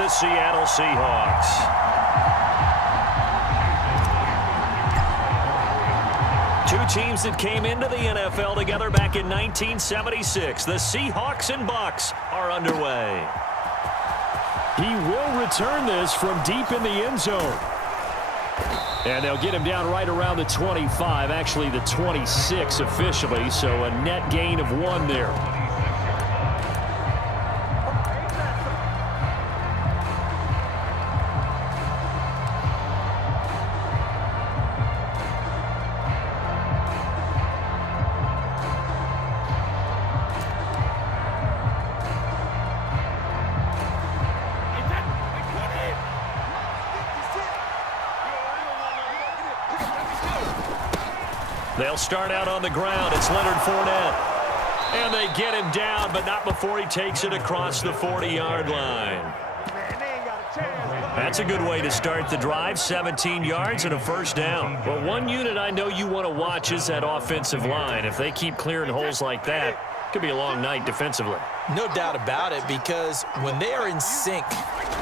the Seattle Seahawks. Two teams that came into the NFL together back in 1976. The Seahawks and Bucs are underway. He will return this from deep in the end zone. And they'll get him down right around the 25, actually the 26 officially, so a net gain of 1 there. They'll start out on the ground. It's Leonard Fournette. And they get him down, but not before he takes it across the 40-yard line. That's a good way to start the drive. 17 yards and a first down. Well, one unit I know you want to watch is that offensive line. If they keep clearing holes like that, it could be a long night defensively. No doubt about it, because when they are in sync,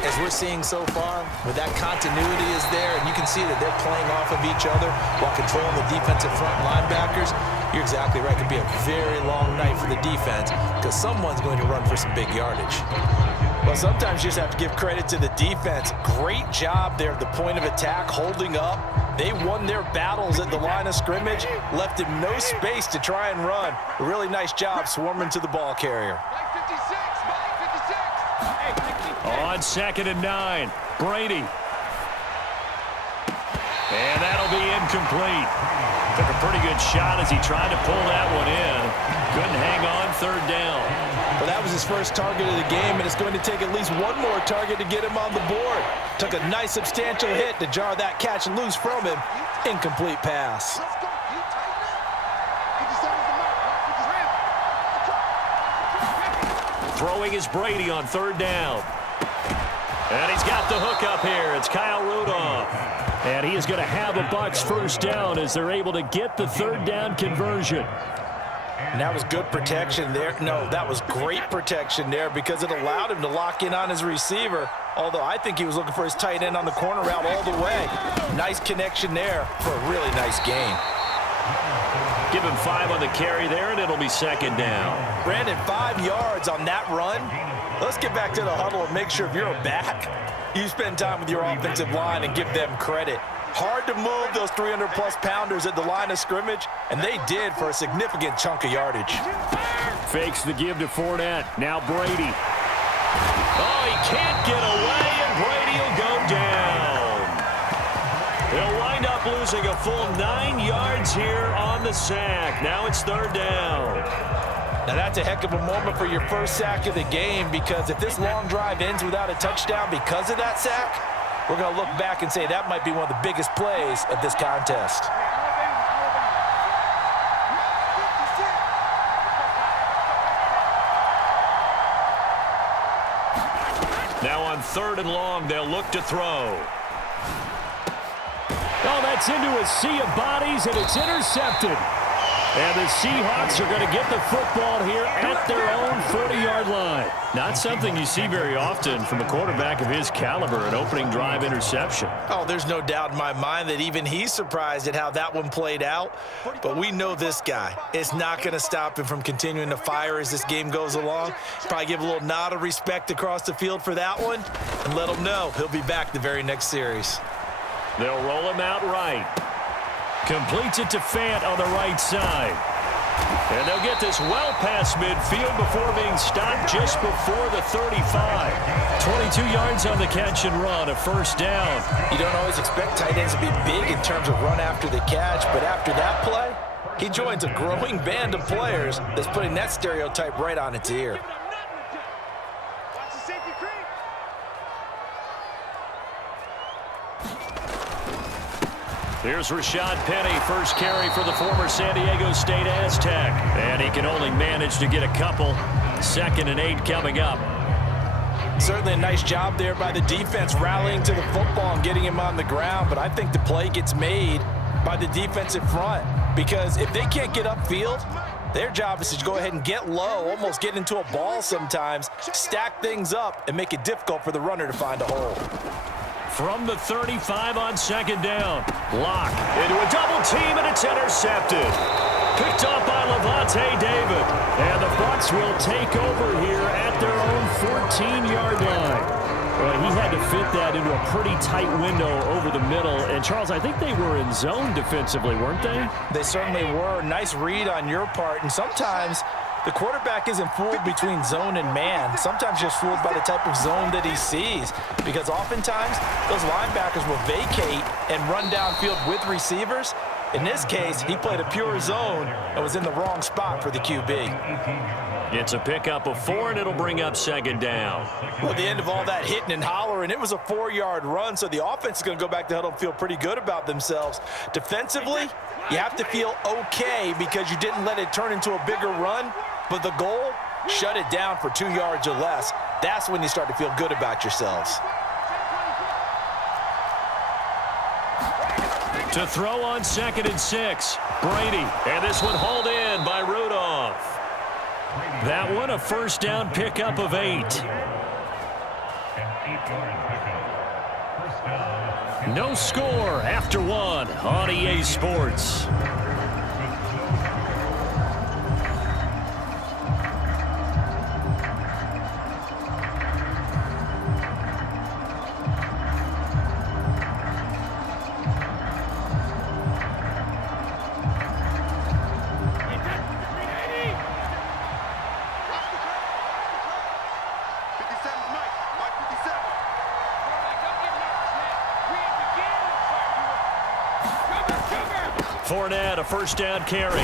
as we're seeing so far, when that continuity is there, and you can see that they're playing off of each other while controlling the defensive front linebackers, you're exactly right. It could be a very long night for the defense because someone's going to run for some big yardage. Well, sometimes you just have to give credit to the defense. Great job there at the point of attack, holding up. They won their battles at the line of scrimmage, left him no space to try and run. A really nice job swarming to the ball carrier. On 2nd and 9, Brady. And that'll be incomplete. Took a pretty good shot as he tried to pull that one in. Couldn't hang on 3rd down. Well, that was his first target of the game, and it's going to take at least one more target to get him on the board. Took a nice substantial hit to jar that catch loose from him. Incomplete pass. Throwing is Brady on 3rd down. And he's got the hook up here. It's Kyle Rudolph. And he is going to have a Bucs first down as they're able to get the 3rd down conversion. And that was good protection there. No, that was great protection there because it allowed him to lock in on his receiver. Although I think he was looking for his tight end on the corner route all the way. Nice connection there for a really nice gain. Give him 5 on the carry there, and it'll be 2nd down. Brandon, 5 yards on that run. Let's get back to the huddle and make sure if you're a back, you spend time with your offensive line and give them credit. Hard to move those 300-plus pounders at the line of scrimmage, and they did for a significant chunk of yardage. Fakes the give to Fournette. Now Brady. Oh, he can't get away, and Brady will go down. He'll wind up losing a full 9 yards here on the sack. Now it's 3rd down. Now that's a heck of a moment for your first sack of the game, because if this long drive ends without a touchdown because of that sack, we're going to look back and say that might be one of the biggest plays of this contest. Now on 3rd and long, they'll look to throw. Oh, that's into a sea of bodies, and it's intercepted. And the Seahawks are going to get the football here at their own 40-yard line. Not something you see very often from a quarterback of his caliber, an opening drive interception. Oh, there's no doubt in my mind that even he's surprised at how that one played out. But we know this guy. It's not going to stop him from continuing to fire as this game goes along. Probably give a little nod of respect across the field for that one and let him know he'll be back the very next series. They'll roll him out right. Completes it to Fant on the right side. And they'll get this well past midfield before being stopped just before the 35. 22 yards on the catch and run, a first down. You don't always expect tight ends to be big in terms of run after the catch, but after that play, he joins a growing band of players that's putting that stereotype right on its ear. Here's Rashad Penny, first carry for the former San Diego State Aztec. And he can only manage to get a couple. 2nd and 8 coming up. Certainly a nice job there by the defense rallying to the football and getting him on the ground. But I think the play gets made by the defensive front, because if they can't get upfield, Their job is to go ahead and get low, almost get into a ball sometimes, stack things up, and make it difficult for the runner to find a hole. From the 35 on second down. Lock into a double team, and it's intercepted. Picked off by Levante David. And the Bucs will take over here at their own 14-yard line. Well, he had to fit that into a pretty tight window over the middle. And, Charles, I think they were in zone defensively, weren't they? They certainly were. Nice read on your part. And sometimes the quarterback isn't fooled between zone and man. Sometimes just fooled by the type of zone that he sees. Because oftentimes, those linebackers will vacate and run downfield with receivers. In this case, he played a pure zone and was in the wrong spot for the QB. It's a pickup of 4, and it'll bring up second down. Well, at the end of all that hitting and hollering, it was a 4-yard run, so the offense is going to go back to huddle and feel pretty good about themselves. Defensively, you have to feel okay because you didn't let it turn into a bigger run, but the goal, shut it down for 2 yards or less. That's when you start to feel good about yourselves. To throw on 2nd and 6, Brady. And this one hauled in by Rudolph. That one a first down pickup of 8. No score after 1 on EA Sports. Fournette, a first down carry.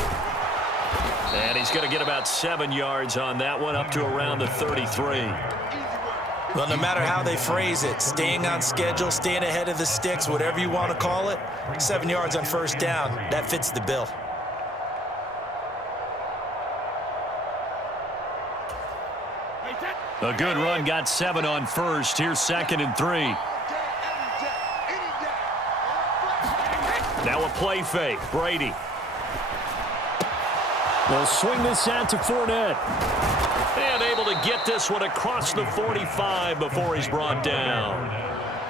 And he's going to get about 7 yards on that one, up to around the 33. Well, no matter how they phrase it, staying on schedule, staying ahead of the sticks, whatever you want to call it, 7 yards on first down, that fits the bill. A good run, got 7 on first. Here's 2nd and 3. Now a play fake. Brady. They'll swing this out to Fournette. And able to get this one across the 45 before he's brought down.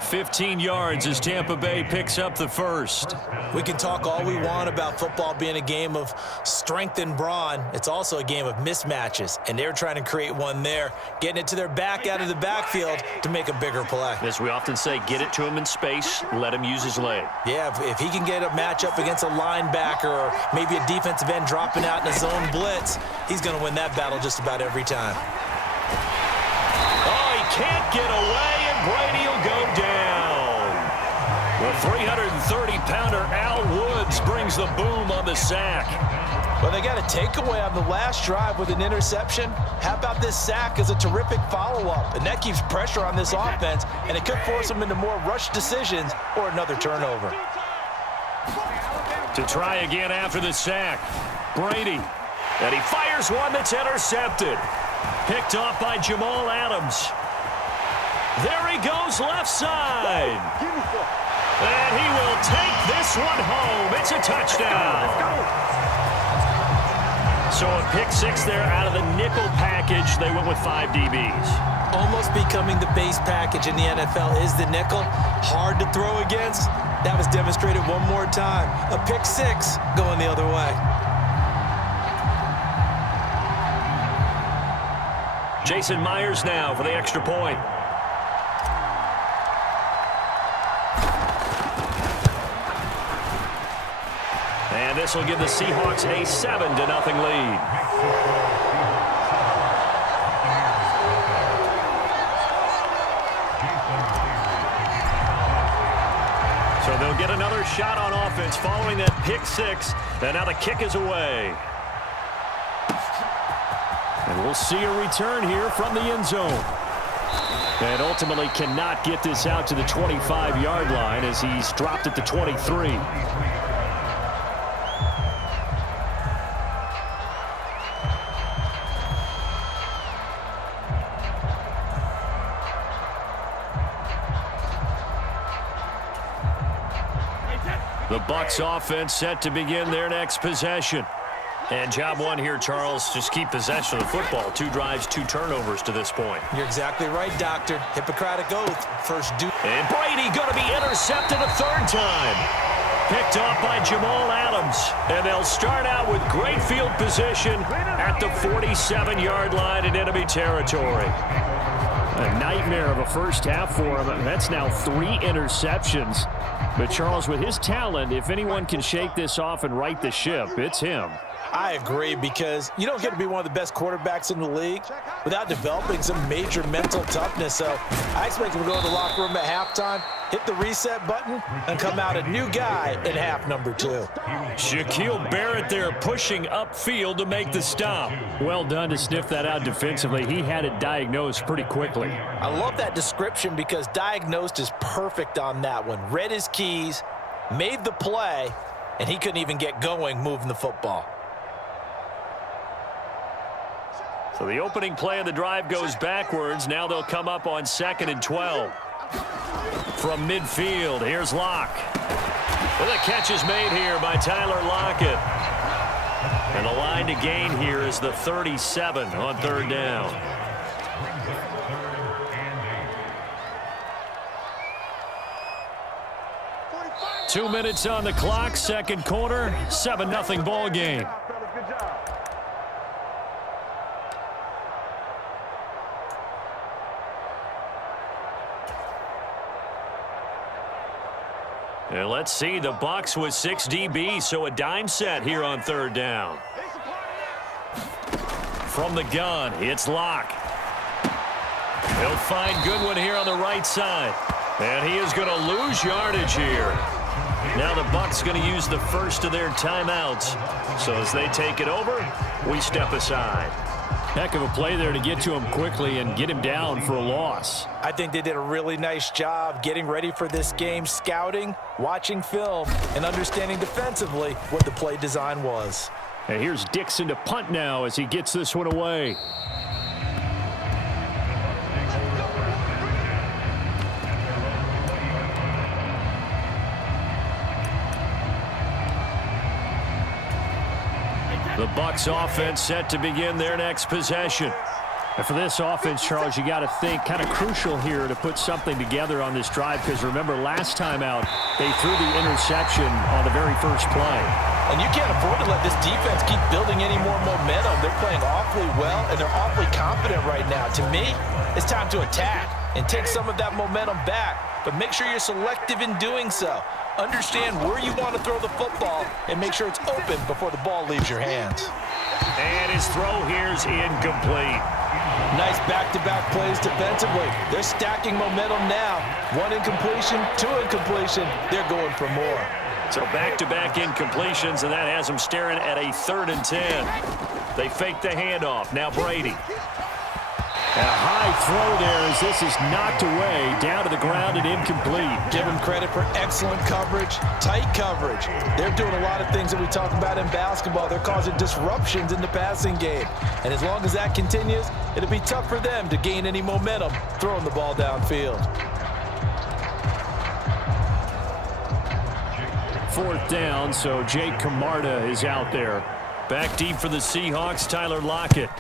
15 yards as Tampa Bay picks up the first. We can talk all we want about football being a game of strength and brawn. It's also a game of mismatches, and they're trying to create one there, getting it to their back out of the backfield to make a bigger play. As we often say, get it to him in space, let him use his leg. Yeah, if he can get a matchup against a linebacker or maybe a defensive end dropping out in a zone blitz, he's going to win that battle just about every time. Oh, he can't get away, and Brady will go down. The 330-pounder Al Woods brings the boom on the sack. Well, they got a takeaway on the last drive with an interception. How about this sack as a terrific follow-up? And that keeps pressure on this offense, and it could force them into more rush decisions or another turnover. To try again after the sack, Brady. And he fires one that's intercepted. Picked off by Jamal Adams. There he goes left side. And he will take this one home. It's a touchdown. So a pick 6 there out of the nickel package. They went with 5 DBs. Almost becoming the base package in the NFL is the nickel. Hard to throw against. That was demonstrated one more time. A pick 6 going the other way. Jason Myers now for the extra point. And this will give the Seahawks a 7-0 lead. So they'll get another shot on offense following that pick 6. And now the kick is away. And we'll see a return here from the end zone. And ultimately cannot get this out to the 25-yard line as he's dropped at the 23. The Bucs offense set to begin their next possession. And job one here, Charles, just keep possession of the football. 2 drives, 2 turnovers to this point. You're exactly right, Doctor. Hippocratic oath. First due. And Brady going to be intercepted a 3rd time. Picked off by Jamal Adams. And they'll start out with great field position at the 47-yard line in enemy territory. A nightmare of a first half for him. That's now 3 interceptions. But Charles, with his talent, if anyone can shake this off and right the ship, it's him. I agree, because you don't get to be one of the best quarterbacks in the league without developing some major mental toughness. So I expect him to go to the locker room at halftime, hit the reset button, and come out a new guy in half number 2. Shaquille Barrett there pushing upfield to make the stop. Well done to sniff that out defensively. He had it diagnosed pretty quickly. I love that description, because diagnosed is perfect on that one. Read his keys, made the play, and he couldn't even get going moving the football. So the opening play of the drive goes backwards. Now they'll come up on 2nd and 12. From midfield, here's Locke. Well, the catch is made here by Tyler Lockett. And the line to gain here is the 37 on 3rd down. Two minutes on the clock, 2nd quarter, 7-0 ball game. And let's see, the Bucs with 6 DBs, so a dime set here on 3rd down. From the gun, it's Locke. He'll find Goodwin here on the right side. And he is going to lose yardage here. Now the Bucs going to use the first of their timeouts. So as they take it over, we step aside. Heck of a play there to get to him quickly and get him down for a loss. I think they did a really nice job getting ready for this game, scouting, watching film, and understanding defensively what the play design was. And here's Dixon to punt now as he gets this one away. The Bucs offense set to begin their next possession. And for this offense, Charles, you got to think kind of crucial here to put something together on this drive, because remember last time out they threw the interception on the very first play. And you can't afford to let this defense keep building any more momentum. They're playing awfully well, and they're awfully confident right now. To me, it's time to attack and take some of that momentum back, but make sure you're selective in doing so. Understand where you want to throw the football and make sure it's open before the ball leaves your hands. And his throw here's incomplete. Nice back-to-back plays defensively. They're stacking momentum now. 1 incompletion, 2 incompletion. They're going for more. So back-to-back incompletions, and that has them staring at a 3rd and 10. They fake the handoff. Now Brady. And a high throw there as this is knocked away, down to the ground and incomplete. Give them credit for excellent coverage, tight coverage. They're doing a lot of things that we talk about in basketball. They're causing disruptions in the passing game. And as long as that continues, it'll be tough for them to gain any momentum throwing the ball downfield. 4th down, so Jake Camarda is out there. Back deep for the Seahawks, Tyler Lockett.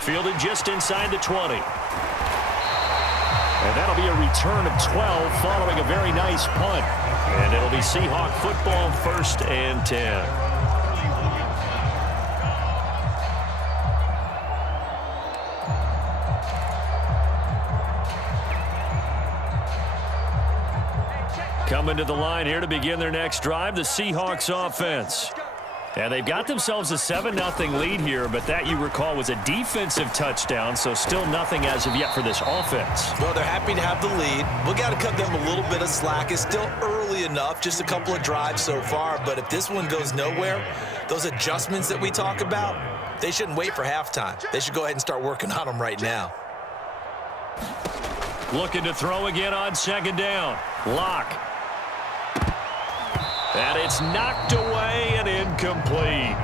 Fielded just inside the 20. And that'll be a return of 12 following a very nice punt. And it'll be Seahawk football, 1st and 10. Coming to the line here to begin their next drive, the Seahawks offense. And they've got themselves a 7-0 lead here, but that, you recall, was a defensive touchdown, so still nothing as of yet for this offense. Well, they're happy to have the lead. We got to cut them a little bit of slack. It's still early enough, just a couple of drives so far, but if this one goes nowhere, those adjustments that we talk about, they shouldn't wait for halftime. They should go ahead and start working on them right now. Looking to throw again on 2nd down. Locke. And it's knocked away and incomplete.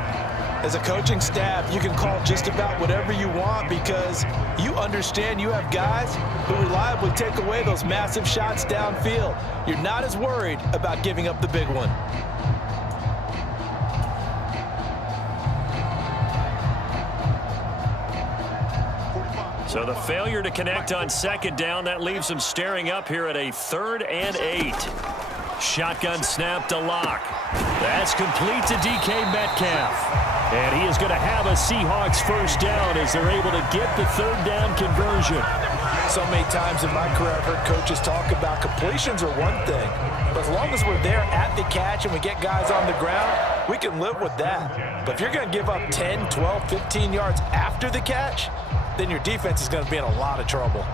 As a coaching staff, you can call just about whatever you want because you understand you have guys who reliably take away those massive shots downfield. You're not as worried about giving up the big one. So the failure to connect on second down, that leaves them staring up here at a 3rd and 8. Shotgun snap to Locke. That's complete to DK Metcalf. And he is going to have a Seahawks first down as they're able to get the 3rd down conversion. So many times in my career, I've heard coaches talk about completions are one thing, but as long as we're there at the catch and we get guys on the ground, we can live with that. But if you're going to give up 10, 12, 15 yards after the catch, then your defense is going to be in a lot of trouble.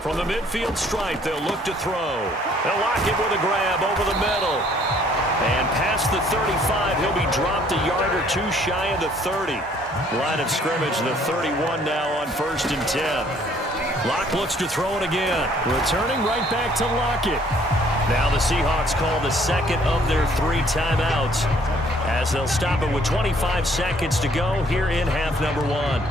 From the midfield stripe, they'll look to throw. They'll lock it with a grab over the middle. And past the 35, he'll be dropped a yard or two shy of the 30. Line of scrimmage, the 31 now on 1st and 10. Locke looks to throw it again. Returning right back to Lockett. Now the Seahawks call the 2nd of their 3 timeouts as they'll stop it with 25 seconds to go here in half number 1.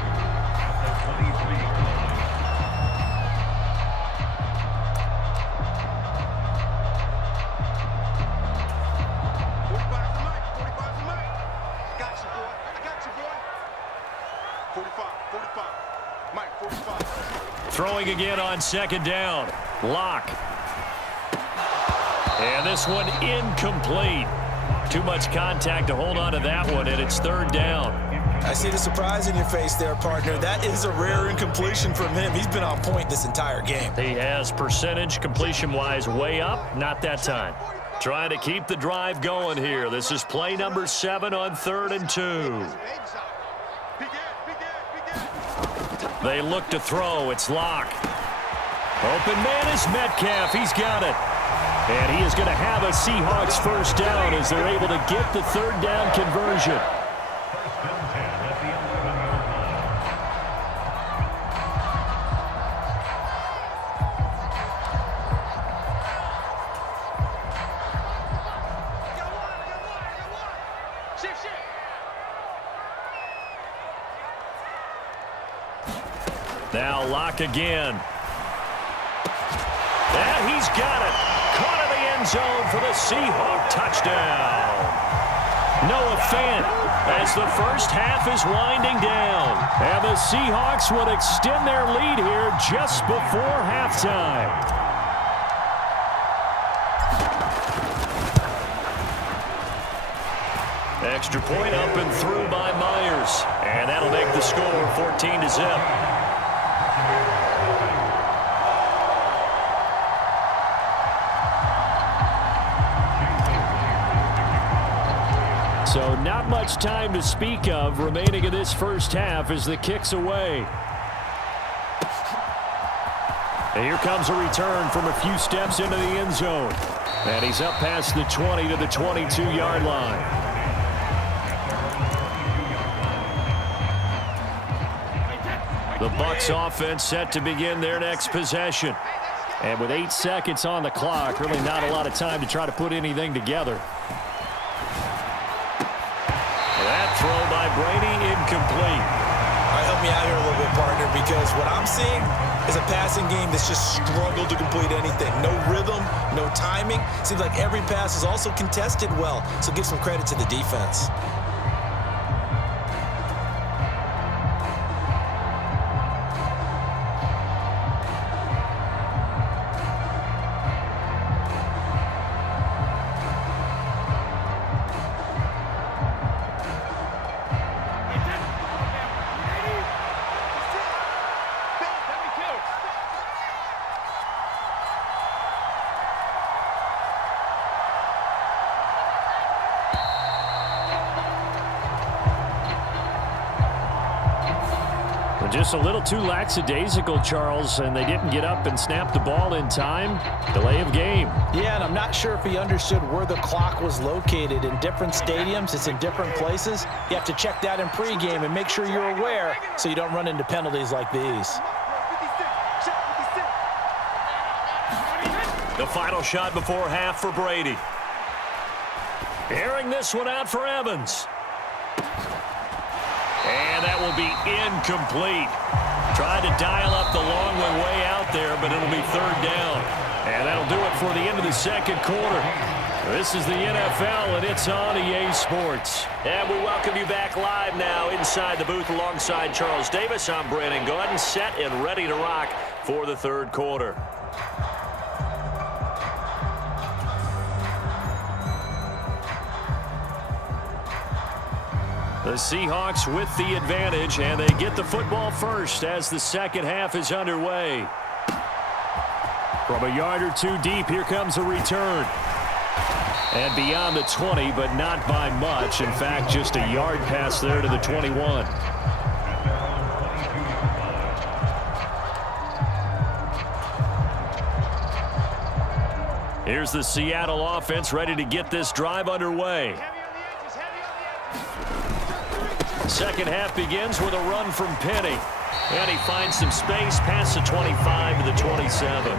Throwing again on 2nd down. Locke. And this one incomplete. Too much contact to hold on to that one, and it's 3rd down. I see the surprise in your face there, partner. That is a rare incompletion from him. He's been on point this entire game. He has percentage completion-wise way up. Not that time. Trying to keep the drive going here. This is play number 7 on 3rd and 2. They look to throw. It's Locke. Open man is Metcalf. He's got it. And he is going to have a Seahawks first down as they're able to get the 3rd down conversion. Now Locke again. And he's got it. Caught in the end zone for the Seahawk touchdown. Noah Fant as the first half is winding down. And the Seahawks would extend their lead here just before halftime. Extra point up and through by Myers. And that'll make the score 14-0. So not much time to speak of remaining in this first half as the kick's away. And here comes a return from a few steps into the end zone. And he's up past the 20 to the 22-yard line. The Bucs offense set to begin their next possession. And with 8 seconds on the clock, really not a lot of time to try to put anything together. That throw by Brady incomplete. All right, help me out here a little bit, partner, because what I'm seeing is a passing game that's just struggled to complete anything. No rhythm, no timing. Seems like every pass is also contested well, so give some credit to the defense. Just a little too lackadaisical, Charles, and they didn't get up and snap the ball in time. Delay of game. Yeah, and I'm not sure if he understood where the clock was located. In different stadiums, it's in different places. You have to check that in pregame and make sure you're aware so you don't run into penalties like these. The final shot before half for Brady. Airing this one out for Evans. And that will be incomplete. Tried to dial up the long way out there, but it'll be third down. And that'll do it for the end of the second quarter. This is the NFL, and it's on EA Sports. And we welcome you back live now inside the booth alongside Charles Davis. I'm Brandon Gordon, set and ready to rock for the third quarter. The Seahawks with the advantage, and they get the football first as the second half is underway. From a yard or two deep, here comes a return. And beyond the 20, but not by much. In fact, just a yard pass there to the 21. Here's the Seattle offense ready to get this drive underway. Second half begins with a run from Penny. And he finds some space past the 25 to the 27.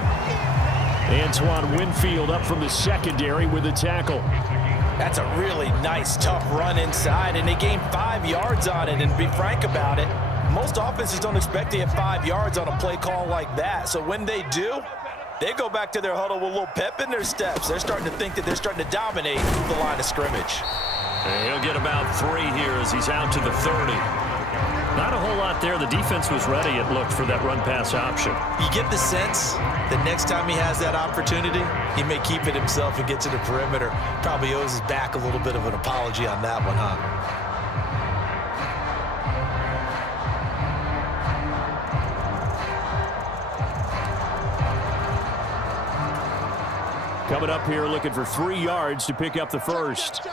Antoine Winfield up from the secondary with a tackle. That's a really nice, tough run inside, and they gained 5 yards on it. And to be frank about it, most offenses don't expect to get 5 yards on a play call like that. So when they do, they go back to their huddle with a little pep in their steps. They're starting to think that they're starting to dominate the line of scrimmage. And he'll get about 3 here as he's out to the 30. Not a whole lot there. The defense was ready, it looked, for that run-pass option. You get the sense that next time he has that opportunity, he may keep it himself and get to the perimeter. Probably owes his back a little bit of an apology on that one, huh? Coming up here looking for 3 yards to pick up the first.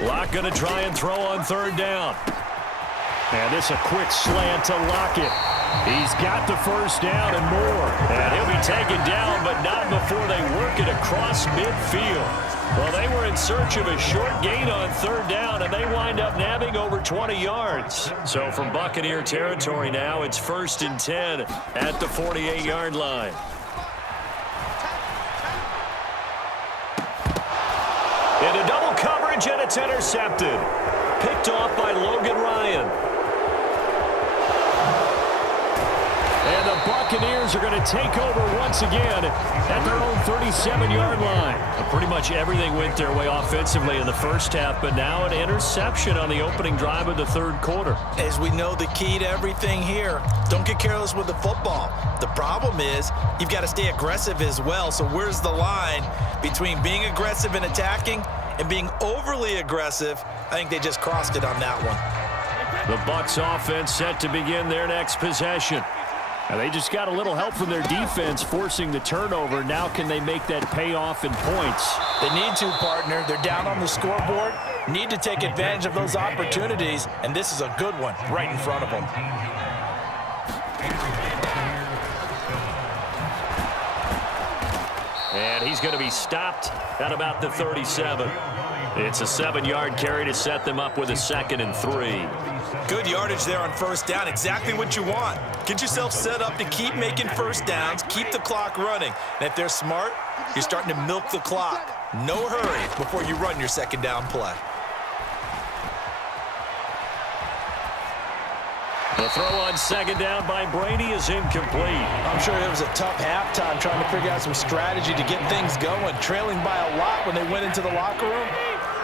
Locke going to try and throw on third down. And this a quick slant to Lockett. He's got the first down and more. And he'll be taken down, but not before they work it across midfield. Well, they were in search of a short gain on third down, and they wind up nabbing over 20 yards. So from Buccaneer territory now, it's 1st and 10 at the 48-yard line. Into double coverage, and it's intercepted. Picked off by Logan Ryan. And the Buccaneers are going to take over once again at their own 37-yard line. Pretty much everything went their way offensively in the first half, but now an interception on the opening drive of the third quarter. As we know, the key to everything here, don't get careless with the football. The problem is you've got to stay aggressive as well. So where's the line between being aggressive and attacking and being overly aggressive? I think they just crossed it on that one. The Bucs offense set to begin their next possession. And they just got a little help from their defense forcing the turnover. Now can they make that pay off in points? They need to, partner. They're down on the scoreboard. Need to take advantage of those opportunities, and this is a good one right in front of them. And he's going to be stopped at about the 37. It's a 7-yard carry to set them up with a 2nd and 3. Good yardage there on first down. Exactly what you want. Get yourself set up to keep making first downs, keep the clock running. And if they're smart, you're starting to milk the clock. No hurry before you run your second down play. The throw on second down by Brady is incomplete. I'm sure it was a tough halftime trying to figure out some strategy to get things going. Trailing by a lot when they went into the locker room.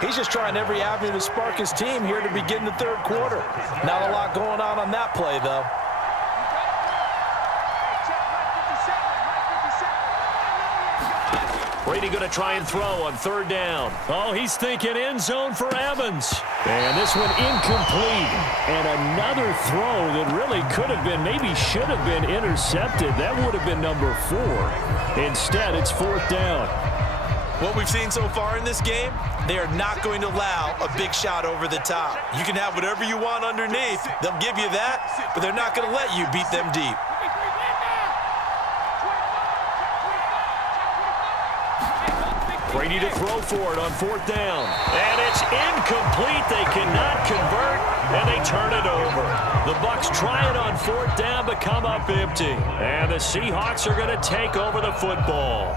He's just trying every avenue to spark his team here to begin the third quarter. Not a lot going on that play, though. Brady going to try and throw on third down. Oh, he's thinking end zone for Evans. And this one incomplete. And another throw that really could have been, maybe should have been intercepted. That would have been number 4. Instead, it's 4th down. What we've seen so far in this game, they are not going to allow a big shot over the top. You can have whatever you want underneath. They'll give you that, but they're not going to let you beat them deep. Brady to throw for it on 4th down. And it's incomplete. They cannot convert, and they turn it over. The Bucs try it on 4th down, but come up empty. And the Seahawks are going to take over the football.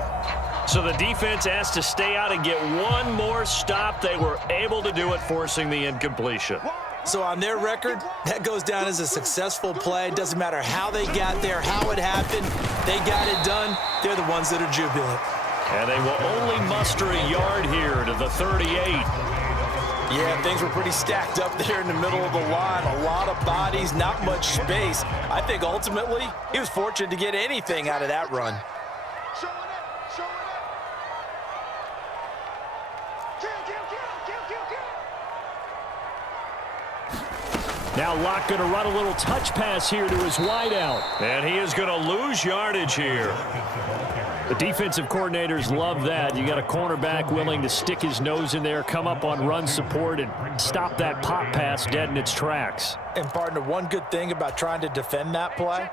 So the defense has to stay out and get one more stop. They were able to do it, forcing the incompletion. So on their record, that goes down as a successful play. Doesn't matter how they got there, how it happened. They got it done. They're the ones that are jubilant. And they will only muster a yard here to the 38. Yeah, things were pretty stacked up there in the middle of the line. A lot of bodies, not much space. I think ultimately he was fortunate to get anything out of that run. Now Locke going to run a little touch pass here to his wideout. And he is going to lose yardage here. The defensive coordinators love that. You got a cornerback willing to stick his nose in there, come up on run support, and stop that pop pass dead in its tracks. And partner, one good thing about trying to defend that play,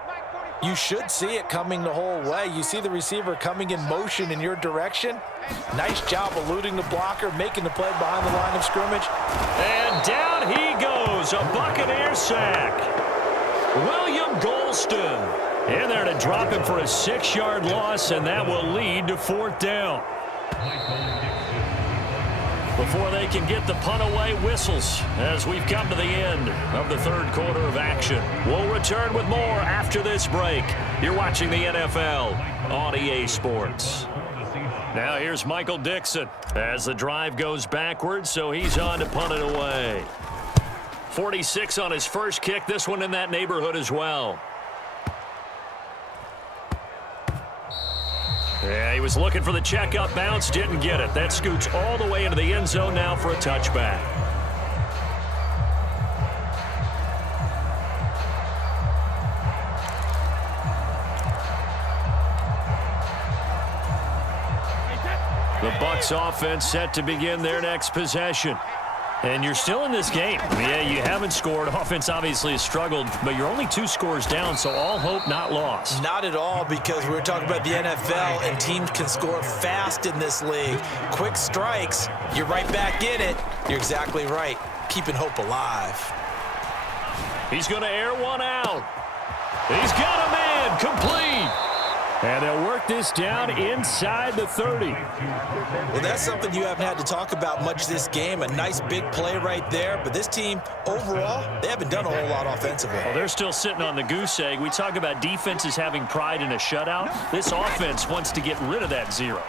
you should see it coming the whole way. You see the receiver coming in motion in your direction. Nice job eluding the blocker, making the play behind the line of scrimmage. And down he goes, a Buccaneer sack. William Golston in there to drop him for a 6-yard loss, and that will lead to 4th down. Before they can get the punt away, whistles as we've come to the end of the 3rd quarter of action. We'll return with more after this break. You're watching the NFL on EA Sports. Now here's Michael Dixon as the drive goes backwards, so he's on to punt it away. 46 on his first kick, this one in that neighborhood as well. Yeah, he was looking for the check-up bounce, didn't get it. That scoots all the way into the end zone now for a touchback. The Bucs offense set to begin their next possession. And you're still in this game. Yeah, you haven't scored. Offense obviously has struggled, but you're only 2 scores down, so all hope not lost. Not at all, because we're talking about the NFL, and teams can score fast in this league. Quick strikes, you're right back in it. You're exactly right. Keeping hope alive. He's going to air one out. He's got a man, complete. And they'll work this down inside the 30. Well, that's something you haven't had to talk about much this game. A nice big play right there. But this team, overall, they haven't done a whole lot offensively. Well, they're still sitting on the goose egg. We talk about defenses having pride in a shutout. This offense wants to get rid of that 0.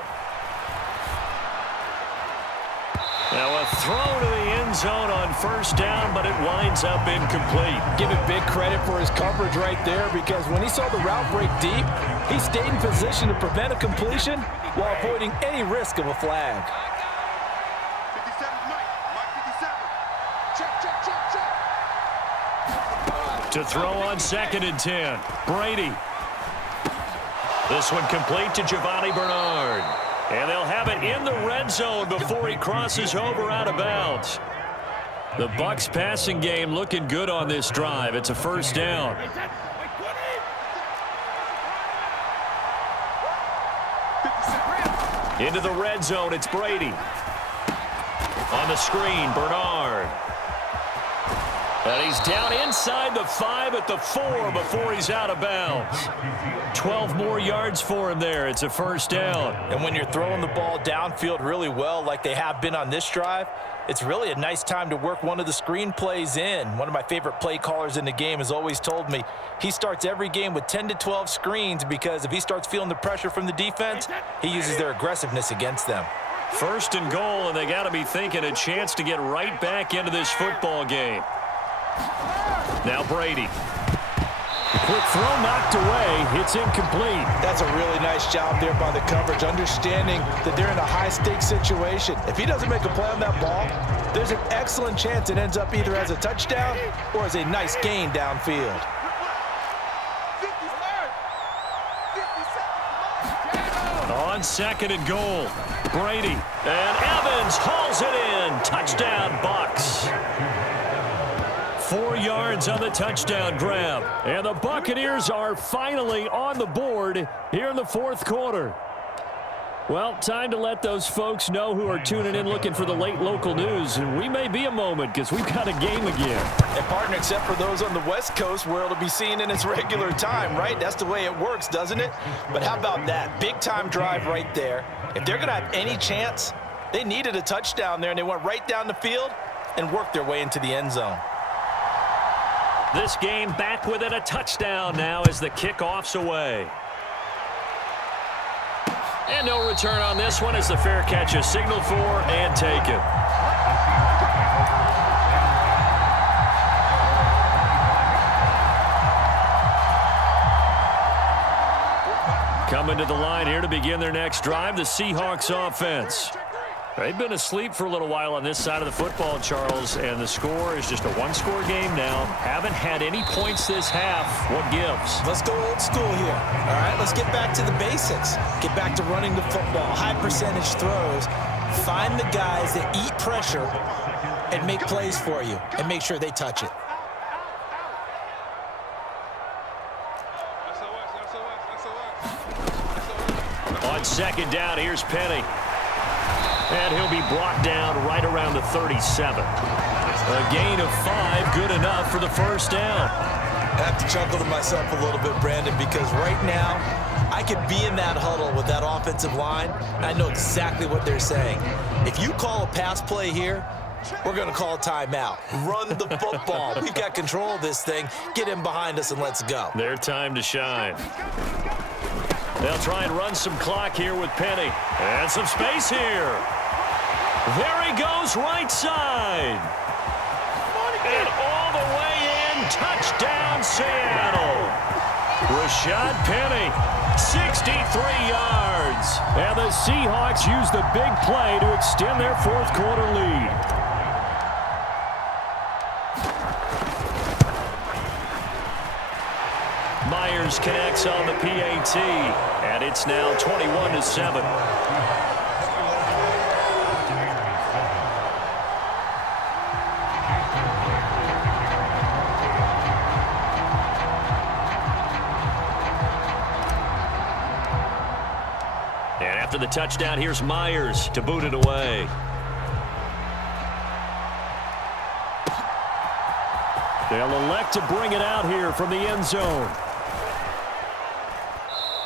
Now a throw to the end zone on 1st down, but it winds up incomplete. Give him big credit for his coverage right there, because when he saw the route break deep, he stayed in position to prevent a completion while avoiding any risk of a flag. 57, Mike 57. Check. To throw on 2nd and 10. Brady. This one complete to Giovanni Bernard. And they'll have it in the red zone before he crosses over out of bounds. The Bucs passing game looking good on this drive. It's a 1st down. Into the red zone, it's Brady. On the screen, Bernard. And he's down inside the 5 at the 4 before he's out of bounds. 12 more yards for him there. It's a 1st down. And when you're throwing the ball downfield really well like they have been on this drive, it's really a nice time to work one of the screen plays in. One of my favorite play callers in the game has always told me he starts every game with 10 to 12 screens, because if he starts feeling the pressure from the defense, he uses their aggressiveness against them. 1st and goal, and they got to be thinking a chance to get right back into this football game. Now Brady. Quick throw knocked away. It's incomplete. That's a really nice job there by the coverage, understanding that they're in a high-stakes situation. If he doesn't make a play on that ball, there's an excellent chance it ends up either as a touchdown or as a nice gain downfield. On 2nd and goal, Brady. And Evans hauls it in. Touchdown, Bucs. 4 yards on the touchdown grab. And the Buccaneers are finally on the board here in the 4th quarter. Well, time to let those folks know who are tuning in looking for the late local news. And we may be a moment because we've got a game again. And partner, except for those on the West Coast where it'll be seen in its regular time, right? That's the way it works, doesn't it? But how about that? Big time drive right there. If they're going to have any chance, they needed a touchdown there, and they went right down the field and worked their way into the end zone. This game back within a touchdown now as the kickoff's away. And no return on this one as the fair catch is signaled for and taken. Coming to the line here to begin their next drive, the Seahawks offense. They've been asleep for a little while on this side of the football, Charles, and the score is just a one-score game now. Haven't had any points this half. What gives? Let's go old school here. All right, let's get back to the basics. Get back to running the football, high percentage throws. Find the guys that eat pressure and make plays for you and make sure they touch it. On second down, here's Penny. And he'll be brought down right around the 37. A gain of 5, good enough for the first down. I have to chuckle to myself a little bit, Brandon, because right now I could be in that huddle with that offensive line, and I know exactly what they're saying. If you call a pass play here, we're going to call a timeout. Run the football. We've got control of this thing. Get him behind us and let's go. Their time to shine. They'll try and run some clock here with Penny. And some space here. There he goes, right side. And all the way in, touchdown Seattle. Rashad Penny, 63 yards. And the Seahawks use the big play to extend their fourth quarter lead. Myers connects on the PAT, and it's now 21-7. And after the touchdown, here's Myers to boot it away. They'll elect to bring it out here from the end zone.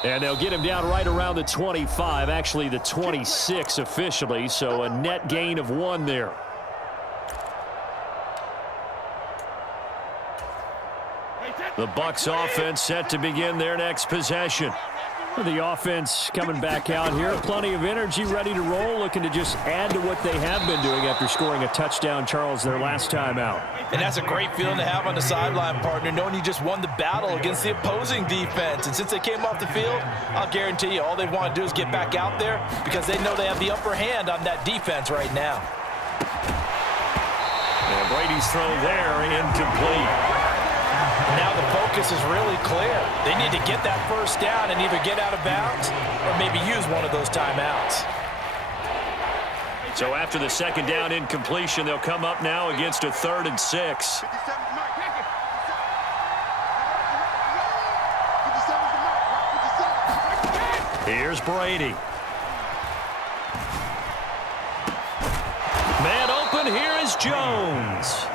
And they'll get him down right around the 25, actually the 26 officially, so a net gain of 1 there. The Bucs offense set to begin their next possession. The offense coming back out here, plenty of energy, ready to roll, looking to just add to what they have been doing after scoring a touchdown, Charles, their last time out. And that's a great feeling to have on the sideline, partner, knowing you just won the battle against the opposing defense. And since they came off the field, I'll guarantee you all they want to do is get back out there because they know they have the upper hand on that defense right now. And Brady's throw there, incomplete. Now the focus is really clear. They need to get that first down and either get out of bounds or maybe use one of those timeouts. So after the second down incompletion, they'll come up now against a 3rd and 6. Here's Brady. Man open, here is Jones.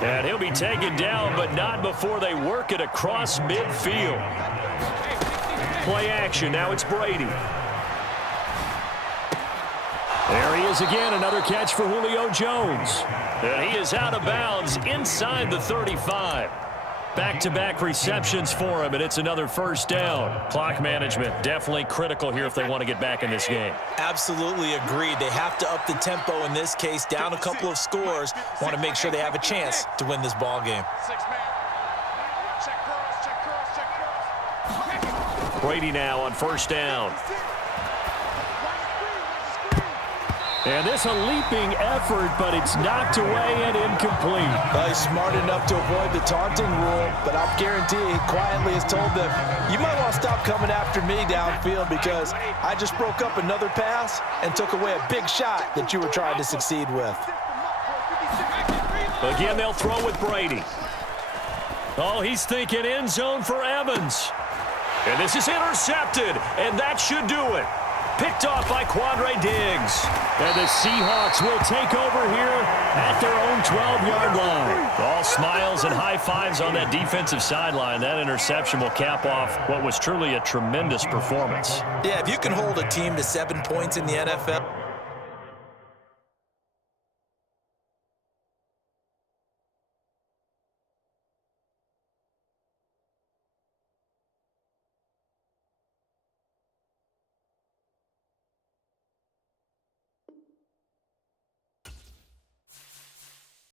And he'll be taken down, but not before they work it across midfield. Play action, now it's Brady. There he is again, another catch for Julio Jones. And he is out of bounds inside the 35. Back-to-back receptions for him, and it's another first down. Clock management definitely critical here if they want to get back in this game. Absolutely agreed. They have to up the tempo in this case, down a couple of scores. Want to make sure they have a chance to win this ball game. Brady now on first down. And this a leaping effort, but it's knocked away and incomplete. Well, he's smart enough to avoid the taunting rule, but I guarantee he quietly has told them, you might want to stop coming after me downfield because I just broke up another pass and took away a big shot that you were trying to succeed with. Again, they'll throw with Brady. Oh, he's thinking end zone for Evans. And this is intercepted, and that should do it. Picked off by Quandre Diggs. And the Seahawks will take over here at their own 12-yard line. All smiles and high fives on that defensive sideline. That interception will cap off what was truly a tremendous performance. Yeah, if you can hold a team to 7 points in the NFL,